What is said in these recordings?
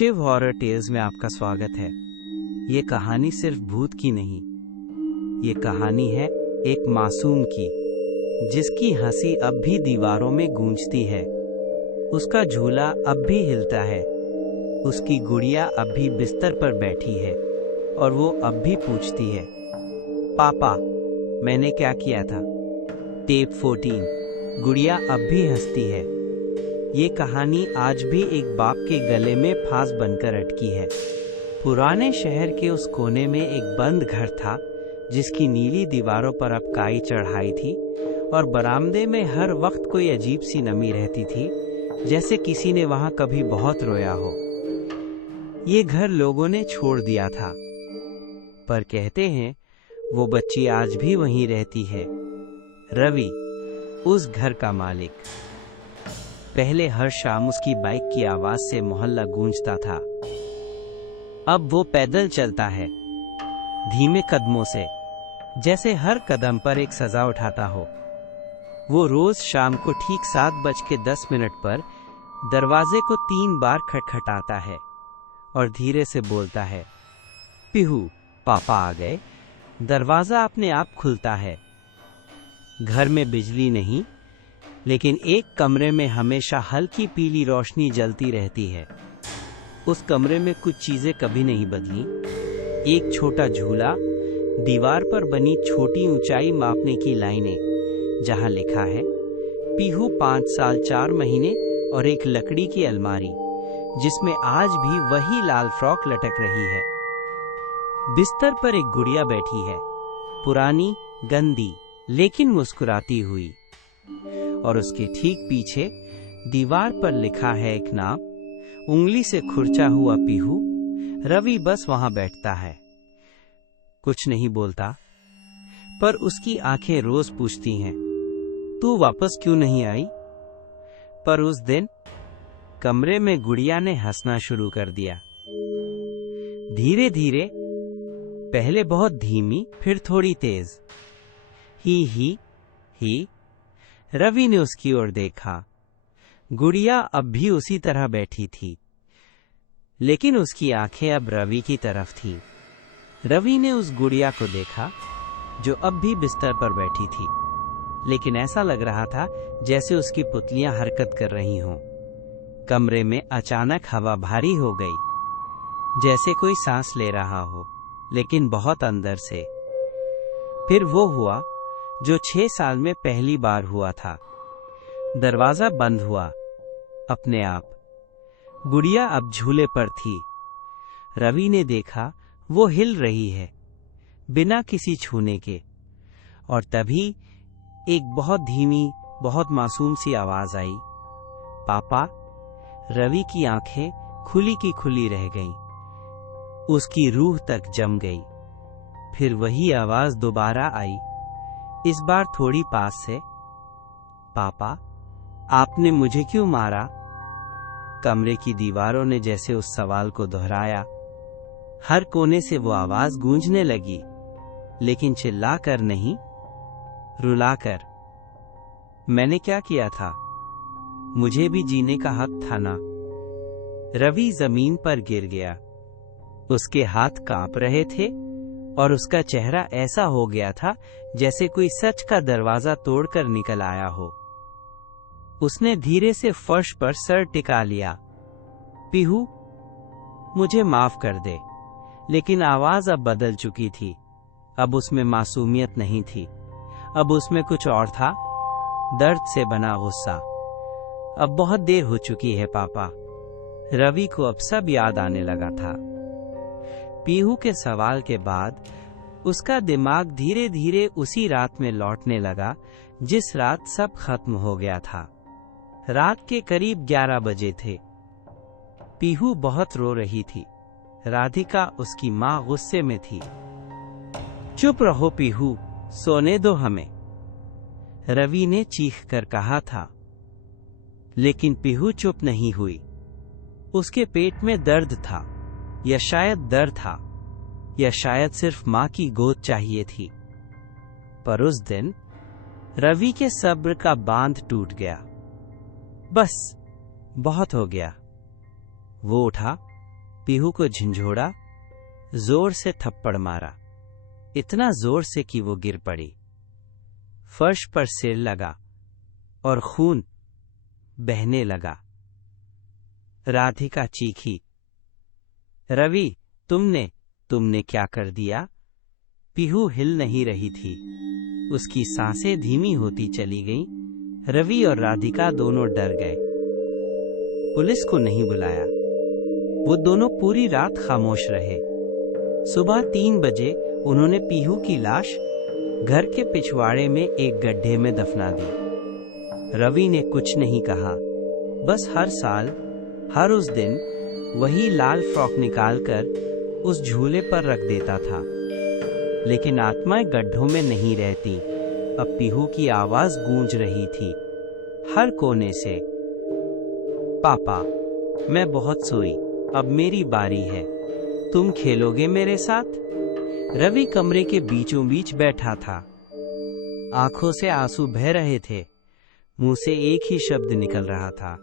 Shiv horror tales में आपका स्वागत है। ये कहानी सिर्फ भूत की नहीं, ये कहानी है एक मासूम की, जिसकी हंसी अब भी दीवारों में गूंजती है। उसका झूला अब भी हिलता है, उसकी गुड़िया अब भी बिस्तर पर बैठी है और वो अब भी पूछती है, पापा मैंने क्या किया था। टेप 14। गुड़िया अब भी हंसती है। ये कहानी आज भी एक बाप के गले में फांस बनकर अटकी है। पुराने शहर के उस कोने में एक बंद घर था, जिसकी नीली दीवारों पर अब काई चढ़ाई थी और बरामदे में हर वक्त कोई अजीब सी नमी रहती थी, जैसे किसी ने वहां कभी बहुत रोया हो। ये घर लोगों ने छोड़ दिया था, पर कहते हैं वो बच्ची आज भी वहीं रहती है। रवि, उस घर का मालिक। पहले हर शाम उसकी बाइक की आवाज से मोहल्ला गूंजता था। अब वो पैदल चलता है, धीमे कदमों से, जैसे हर कदम पर एक सजा उठाता हो। वो रोज शाम को ठीक 7:10 पर दरवाजे को 3 बार खटखटाता है और धीरे से बोलता है, पीहू पापा आ गए। दरवाजा अपने आप खुलता है। घर में बिजली नहीं, लेकिन एक कमरे में हमेशा हल्की पीली रोशनी जलती रहती है। उस कमरे में कुछ चीजें कभी नहीं बदली। एक छोटा झूला, दीवार पर बनी छोटी ऊंचाई मापने की लाइनें, जहां लिखा है पीहू 5 साल 4 महीने, और एक लकड़ी की अलमारी जिसमें आज भी वही लाल फ्रॉक लटक रही है। बिस्तर पर एक गुड़िया बैठी है, पुरानी, गंदी, लेकिन मुस्कुराती हुई, और उसके ठीक पीछे दीवार पर लिखा है एक नाम, उंगली से खुरचा हुआ पीहू। रवि बस वहां बैठता है, कुछ नहीं बोलता, पर उसकी आंखें रोज पूछती हैं, तू वापस क्यों नहीं आई। पर उस दिन कमरे में गुड़िया ने हंसना शुरू कर दिया। धीरे धीरे, पहले बहुत धीमी, फिर थोड़ी तेज। ही। रवि ने उसकी ओर देखा। गुड़िया अब भी उसी तरह बैठी थी, लेकिन उसकी आंखें अब रवि की तरफ थीं। रवि ने उस गुड़िया को देखा, जो अब भी बिस्तर पर बैठी थी, लेकिन ऐसा लग रहा था जैसे उसकी पुतलियां हरकत कर रही हों। कमरे में अचानक हवा भारी हो गई, जैसे कोई सांस ले रहा हो, लेकिन बहुत अंदर से। फिर वो हुआ जो 6 साल में पहली बार हुआ था। दरवाजा बंद हुआ अपने आप। गुड़िया अब झूले पर थी। रवि ने देखा वो हिल रही है, बिना किसी छूने के। और तभी एक बहुत धीमी, बहुत मासूम सी आवाज आई, पापा। रवि की आंखें खुली की खुली रह गईं। उसकी रूह तक जम गई। फिर वही आवाज दोबारा आई, इस बार थोड़ी पास से, पापा आपने मुझे क्यों मारा। कमरे की दीवारों ने जैसे उस सवाल को दोहराया। हर कोने से वो आवाज गूंजने लगी, लेकिन चिल्लाकर नहीं, रुलाकर। मैंने क्या किया था, मुझे भी जीने का हक था ना। रवि जमीन पर गिर गया। उसके हाथ कांप रहे थे और उसका चेहरा ऐसा हो गया था जैसे कोई सच का दरवाजा तोड़कर निकल आया हो। उसने धीरे से फर्श पर सर टिका लिया। पीहू मुझे माफ कर दे। लेकिन आवाज अब बदल चुकी थी। अब उसमें मासूमियत नहीं थी, अब उसमें कुछ और था, दर्द से बना गुस्सा। अब बहुत देर हो चुकी है पापा। रवि को अब सब याद आने लगा था। पीहू के सवाल के बाद उसका दिमाग धीरे धीरे उसी रात में लौटने लगा, जिस रात सब खत्म हो गया था। रात के करीब 11 बजे थे। पीहू बहुत रो रही थी। राधिका, उसकी माँ, गुस्से में थी। चुप रहो पीहू, सोने दो हमें, रवि ने चीख कर कहा था। लेकिन पीहू चुप नहीं हुई। उसके पेट में दर्द था, या शायद डर था, या शायद सिर्फ मां की गोद चाहिए थी। पर उस दिन रवि के सब्र का बांध टूट गया। बस बहुत हो गया। वो उठा, पीहू को झंझोड़ा, जोर से थप्पड़ मारा, इतना जोर से कि वो गिर पड़ी। फर्श पर सिर लगा और खून बहने लगा। राधिका चीखी, रवि, तुमने क्या कर दिया? पीहू हिल नहीं रही थी। उसकी सांसें धीमी होती चली गईं। रवि और राधिका दोनों डर गए। पुलिस को नहीं बुलाया। वो दोनों पूरी रात खामोश रहे। सुबह 3 बजे उन्होंने पीहू की लाश घर के पिछवाड़े में एक गड्ढे में दफना दी। रवि ने कुछ नहीं कहा, बस हर साल, हर उस दिन वही लाल फ्रॉक निकालकर उस झूले पर रख देता था। लेकिन आत्माएं गड्ढों में नहीं रहती। अब पीहू की आवाज गूंज रही थी हर कोने से, पापा, मैं बहुत सोई, अब मेरी बारी है, तुम खेलोगे मेरे साथ? रवि कमरे के बीचों बीच बैठा था। आंखों से आंसू बह रहे थे। मुंह से एक ही शब्द निकल रहा था,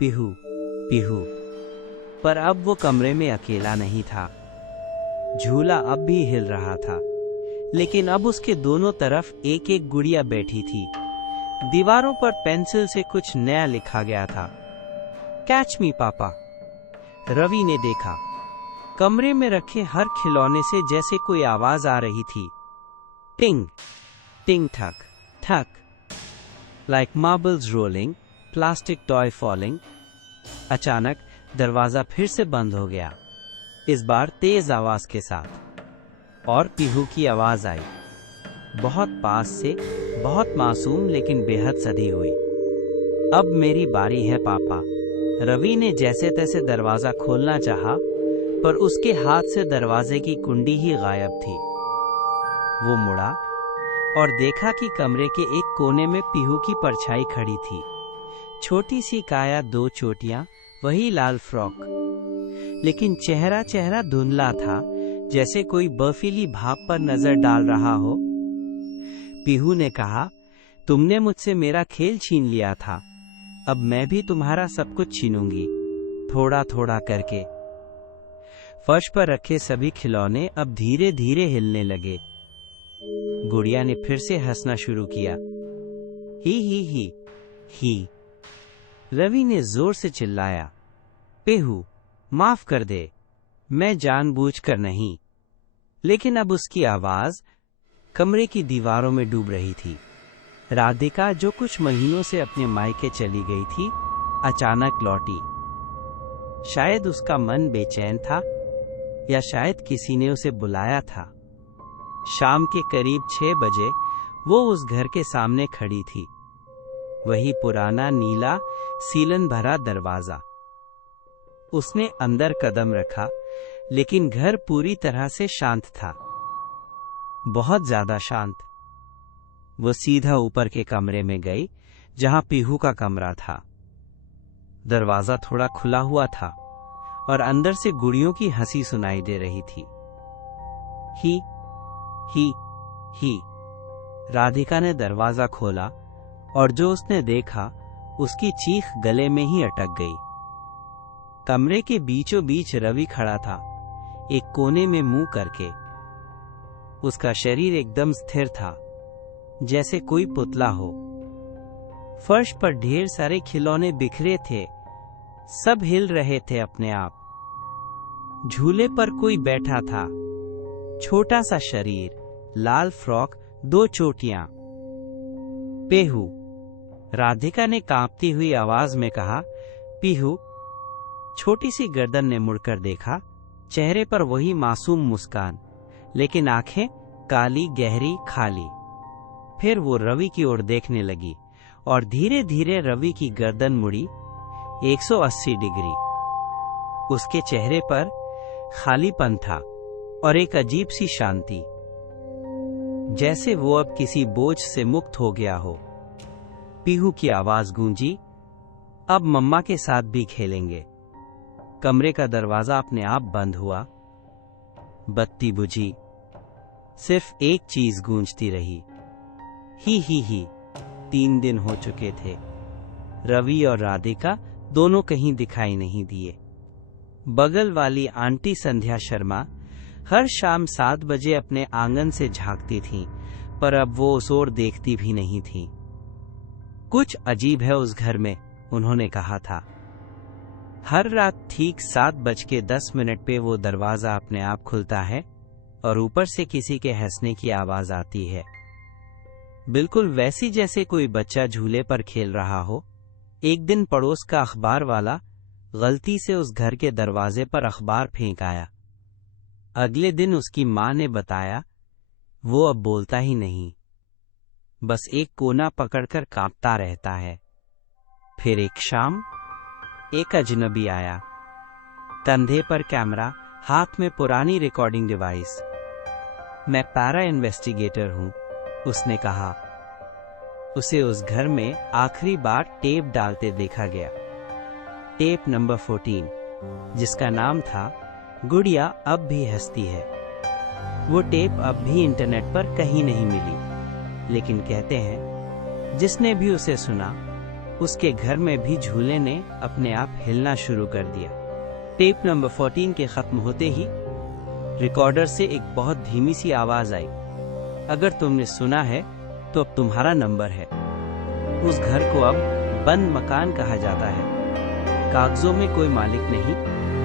पीहू, पीहू। पर अब वो कमरे में अकेला नहीं था। झूला अब भी हिल रहा था, लेकिन अब उसके दोनों तरफ एक एक गुड़िया बैठी थी। दीवारों पर पेंसिल से कुछ नया लिखा गया था, कैच मी पापा। रवि ने देखा, कमरे में रखे हर खिलौने से जैसे कोई आवाज आ रही थी, टिंग टिंग ठक ठक, like marbles rolling, plastic toy falling. अचानक दरवाजा फिर से बंद हो गया, इस बार तेज आवाज के साथ। और पीहू की आवाज आई, बहुत पास से, बहुत मासूम लेकिन बेहद सधी हुई, अब मेरी बारी है पापा। रवि ने जैसे तैसे दरवाजा खोलना चाहा, पर उसके हाथ से दरवाजे की कुंडी ही गायब थी। वो मुड़ा और देखा कि कमरे के एक कोने में पीहू की परछाई खड़ी थी। छोटी सी काया, 2 चोटियां, वही लाल फ्रॉक, लेकिन चेहरा धुंधला था, जैसे कोई बर्फीली भाप पर नजर डाल रहा हो। पीहू ने कहा, तुमने मुझसे मेरा खेल छीन लिया था, अब मैं भी तुम्हारा सब कुछ छीनूंगी, थोड़ा थोड़ा करके। फर्श पर रखे सभी खिलौने अब धीरे धीरे हिलने लगे। गुड़िया ने फिर से हंसना शुरू किया, ही। रवि ने जोर से चिल्लाया, पीहू, माफ कर दे, मैं जानबूझकर नहीं। लेकिन अब उसकी आवाज कमरे की दीवारों में डूब रही थी। राधिका, जो कुछ महीनों से अपने मायके चली गई थी, अचानक लौटी। शायद उसका मन बेचैन था, या शायद किसी ने उसे बुलाया था। शाम के करीब 6 बजे वो उस घर के सामने खड़ी थी। वही पुराना नीला सीलन भरा दरवाजा। उसने अंदर कदम रखा, लेकिन घर पूरी तरह से शांत था, बहुत ज्यादा शांत। वो सीधा ऊपर के कमरे में गई, जहां पीहू का कमरा था। दरवाजा थोड़ा खुला हुआ था और अंदर से गुड़ियों की हंसी सुनाई दे रही थी। ही। राधिका ने दरवाजा खोला और जो उसने देखा, उसकी चीख गले में ही अटक गई। कमरे के बीचों बीच रवि खड़ा था, एक कोने में मुंह करके। उसका शरीर एकदम स्थिर था, जैसे कोई पुतला हो। फर्श पर ढेर सारे खिलौने बिखरे थे, सब हिल रहे थे अपने आप। झूले पर कोई बैठा था, छोटा सा शरीर, लाल फ्रॉक, 2 चोटियां। पीहू, राधिका ने कांपती हुई आवाज में कहा, पीहू। छोटी सी गर्दन ने मुड़कर देखा, चेहरे पर वही मासूम मुस्कान, लेकिन आंखें काली, गहरी, खाली। फिर वो रवि की ओर देखने लगी और धीरे धीरे रवि की गर्दन मुड़ी 180 डिग्री। उसके चेहरे पर खालीपन था और एक अजीब सी शांति, जैसे वो अब किसी बोझ से मुक्त हो गया हो। पीहू की आवाज गूंजी, अब मम्मा के साथ भी खेलेंगे। कमरे का दरवाजा अपने आप बंद हुआ। बत्ती बुझी, सिर्फ एक चीज गूंजती रही, ही। 3 दिन हो चुके थे। रवि और राधिका दोनों कहीं दिखाई नहीं दिए। बगल वाली आंटी संध्या शर्मा हर शाम 7 बजे अपने आंगन से झांकती थीं, पर अब वो उस ओर देखती भी नहीं थी। कुछ अजीब है उस घर में, उन्होंने कहा था। हर रात ठीक 7:10 पे वो दरवाजा अपने आप खुलता है और ऊपर से किसी के हंसने की आवाज आती है, बिल्कुल वैसी जैसे कोई बच्चा झूले पर खेल रहा हो। एक दिन पड़ोस का अखबार वाला गलती से उस घर के दरवाजे पर अखबार फेंक आया। अगले दिन उसकी मां ने बताया, वो अब बोलता ही नहीं, बस एक कोना पकड़कर कांपता रहता है। फिर एक शाम एक अजनबी आया, कंधे पर कैमरा, हाथ में पुरानी रिकॉर्डिंग डिवाइस। मैं पैरा इन्वेस्टिगेटर हूं, उसने कहा। उसे उस घर में आखिरी बार टेप डालते देखा गया, टेप नंबर 14, जिसका नाम था गुड़िया अब भी हंसती है। वो टेप अब भी इंटरनेट पर कहीं नहीं मिली, लेकिन कहते हैं जिसने भी उसे सुना उसके घर में भी झूले ने अपने आप हिलना शुरू कर दिया। टेप नंबर 14 के खत्म होते ही रिकॉर्डर से एक बहुत धीमी सी आवाज आई, अगर तुमने सुना है तो अब तुम्हारा नंबर है। उस घर को अब बंद मकान कहा जाता है। कागजों में कोई मालिक नहीं,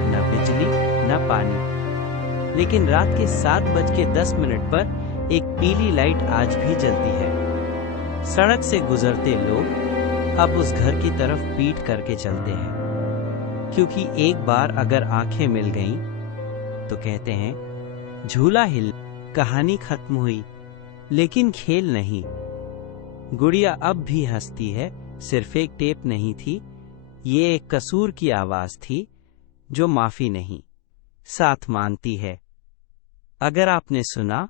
न बिजली न पानी, लेकिन रात के 7:10 पर एक पीली लाइट आज भी जलती है। सड़क से गुजरते लोग अब उस घर की तरफ पीठ करके चलते हैं, क्योंकि एक बार अगर आंखें मिल गईं तो कहते हैं झूला हिल, कहानी खत्म हुई, लेकिन खेल नहीं। गुड़िया अब भी हंसती है सिर्फ एक टेप नहीं थी, ये एक कसूर की आवाज थी जो माफी नहीं, साथ मानती है। अगर आपने सुना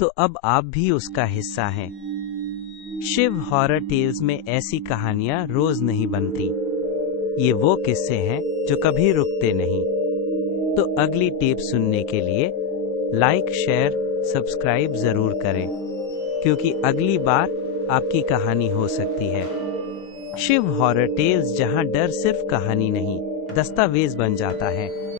तो अब आप भी उसका हिस्सा हैं। शिव हॉरर टेल्स में ऐसी कहानियां रोज नहीं बनती। ये वो किस्से हैं जो कभी रुकते नहीं। तो अगली टेप सुनने के लिए लाइक, शेयर, सब्सक्राइब जरूर करें, क्योंकि अगली बार आपकी कहानी हो सकती है। शिव हॉरर टेल्स, जहां डर सिर्फ कहानी नहीं, दस्तावेज बन जाता है।